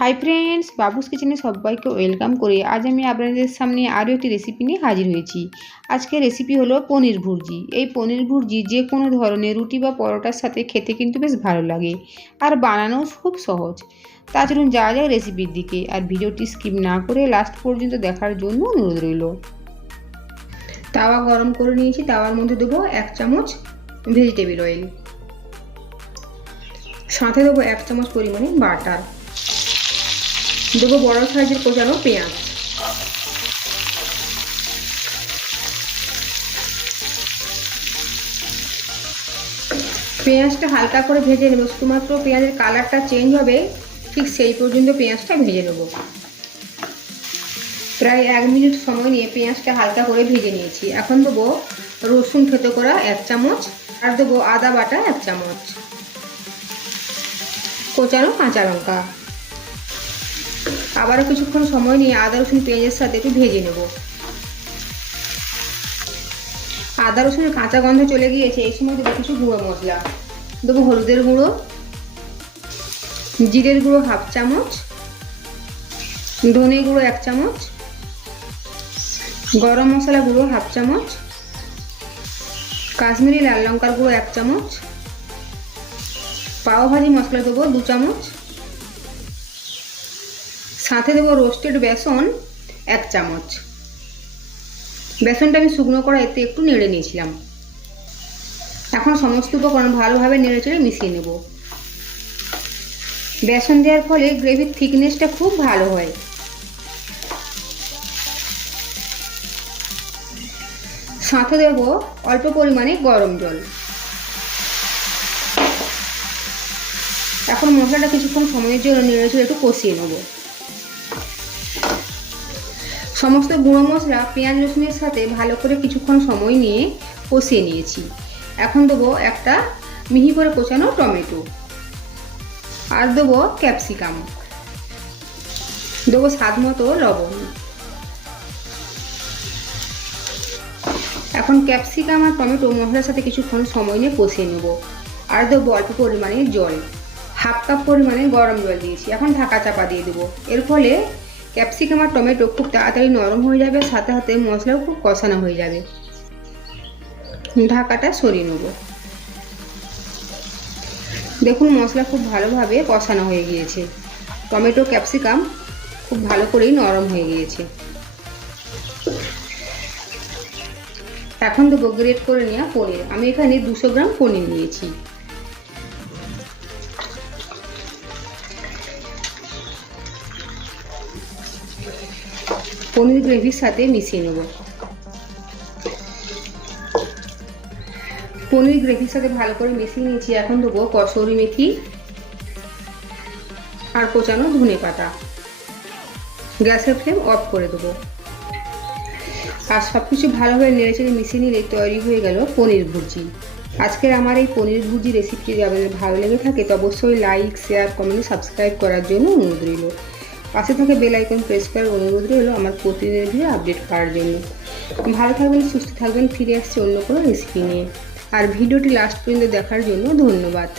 Hi friends বাবুস কিচেনে সবাইকে welcome করে আজ আমি আপনাদের সামনে আরও একটি রেসিপি নিয়ে হাজির হয়েছি। আজকের রেসিপি হলো পনির ভুর্জি। এই পনির ভুর্জি যে কোনো ধরনের রুটি বা পরোটার সাথে খেতে কিন্তু বেশ ভালো লাগে আর বানানোও খুব সহজ। তা চলুন যাওয়া যায় রেসিপির দিকে আর ভিডিওটি স্কিপ না করে লাস্ট পর্যন্ত দেখার জন্য অনুরোধ রইল। তাওয়া গরম করে নিয়েছি, তাওয়ার মধ্যে দেবো এক চামচ ভেজিটেবিল অয়েল সাথে দেবো এক চামচ পরিমাণে বাটার দেবো বড় সাইজের কোচানো পেঁয়াজ। পেঁয়াজটা হালকা করে ভেজে নেব। শুধুমাত্র পেঁয়াজের কালারটা চেঞ্জ হবে, ঠিক সেই পর্যন্ত পেঁয়াজটা ভেজে নেব। প্রায় এক মিনিট সময় নিয়ে পেঁয়াজটা হালকা করে ভেজে নিয়েছি। এখন দেবো রসুন থেতো করা এক চামচ, আর দেবো আদা বাটা এক চামচ। কোচানো কাঁচা লঙ্কা। আবারও কিছুক্ষণ সময় নিয়ে আদা, রসুন, পেঁয়াজের সাথে একটু ভেজে নেব। আদা, রসুনের কাঁচা গন্ধ চলে গিয়েছে, এই সময় দেবো কিছু গুঁড়ো মশলা। দেবো হলুদের গুঁড়ো, জিরের গুঁড়ো হাফ চামচ, ধনে গুঁড়ো এক চামচ, গরম মশলা গুঁড়ো হাফ চামচ, কাশ্মীরি লাল লঙ্কার গুঁড়ো এক চামচ পাও ভাজি মশলা দেবো দু চামচ সাথে দেবো রোস্টেড বেসন এক চামচ। বেসনটা আমি শুকনো করা এতে একটু নেড়ে নিয়েছিলাম। এখন সমস্ত উপকরণ ভালোভাবে নেড়ে চেড়ে মিশিয়ে নেব। বেসন দেওয়ার ফলে গ্রেভির থিকনেসটা খুব ভালো হয়। সাথে দেব অল্প পরিমাণে গরম জল। এখন মশলাটা কিছুক্ষণ সময়ের জন্য নেড়ে চেড়ে একটু কষিয়ে নেব। সমস্ত গুঁড়ো মশলা পেঁয়াজ রসুনের সাথে ভালো করে কিছুক্ষণ সময় নিয়ে কষিয়ে নিয়েছি। এখন দেবো একটা মিহি করে কোচানো টমেটো। আর দেবো ক্যাপসিকাম। দেবো স্বাদ মতো লবণ। এখন ক্যাপসিকাম আর টমেটো মশলার সাথে কিছুক্ষণ সময় নিয়ে কষিয়ে নেব। আর দেবো অল্প পরিমাণে জল। হাফ কাপ পরিমাণে গরম জল দিয়েছি। এখন ঢাকা চাপা দিয়ে দেবো। এর ফলে ক্যাপসিকাম আর টমেটো খুব তাড়াতাড়ি নরম হয়ে যাবে, সাথে সাথে মশলাও খুব কষানো হয়ে যাবে। ঢাকাটা সরিয়ে নেব। দেখুন, মশলা খুব ভালোভাবে কষানো হয়ে গিয়েছে। টমেটো, ক্যাপসিকাম খুব ভালো করেই নরম হয়ে গিয়েছে। এখন দেবো গ্রেট করে নেওয়া পনির। আমি এখানে দুশো গ্রাম পনির নিয়েছি। পনির গ্রেভির সাথে মিশিয়ে নেব। পনির গ্রেভির সাথে ভালো করে মিশিয়ে নিয়েছি, এখন দেবো কসৌরি মেথি আর কোচানো ধনে পাতা। গ্যাসের ফ্লেম অফ করে দেবো। আর সব কিছু ভালোভাবে নেড়েচেড়ে মিশিয়ে নিলে তৈরি হয়ে গেল পনির ভুর্জি। আজকের আমার এই পনির ভুর্জি রেসিপিটি যদি আপনাদের ভালো লেগে থাকে, তো অবশ্যই লাইক শেয়ার কমেন্ট সাবস্ক্রাইব করার জন্য অনুরোধ রইল। পাশে থাকা বেল আইকন প্রেস করার অনুরোধ রইল আমার প্রতিদিনের ভিডিও আপডেট পাওয়ার জন্য। ভালো থাকবেন, সুস্থ থাকবেন, ফিরে আসছি অন্য কোনো রেসিপি নিয়ে। আর ভিডিওটি লাস্ট পর্যন্ত দেখার জন্য ধন্যবাদ।